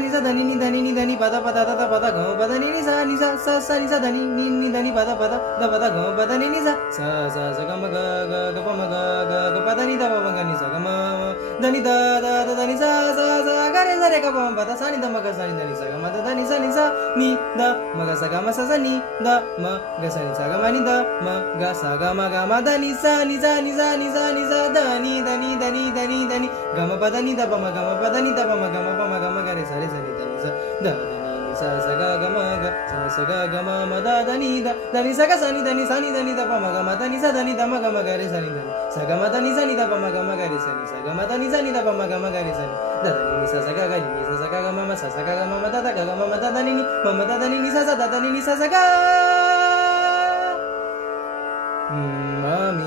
ni sa dani ni దని పద పద ద పద గ పద ని ని స స ని స దని ని దని పద పద ద పద గ పద ని ని స స గ మ గ గ ప మ గ గ పద ని ద ప మ గ ని స గ మ దని ద ద ద ని స గ రి స రే గ ప మ పద స ని ద మ గ స ని ద ని స గ మ ద ద ని స ని ద మ గ స గ మ స స ని ద మ గ స ని స గ మ ని ద మ గ స గ మ ద ని స ని స ని స ని స ని స ద ని ద ని ద ని ద ని ద ని గ మ పద ని ద ప మ గ మ పద ని ద ప మ గ మ ప మ గ మ గ రి స రి స ని ద ని స ద ద ని ని స స గ గ మ గ స గ గ మ మ ద ద ని ద ని స గ స ని ద ని స ని ద ని ద ప మ గ మ ద ని స ద ని ద మ గ మ గ రి స ని ద ని స గ మ ద ని స ని ద ప మ గ మ గ రి స ని స గ మ ద ని స ని ద ప మ గ మ గ రి స ని ద ద ని ని స స గ గ ని ని స స గ గ మ మ స స గ గ మ మ ద ద గ గ మ మ ద ద ని ని మ మ ద ద ని ని స స ద ద ని ని స స గ మ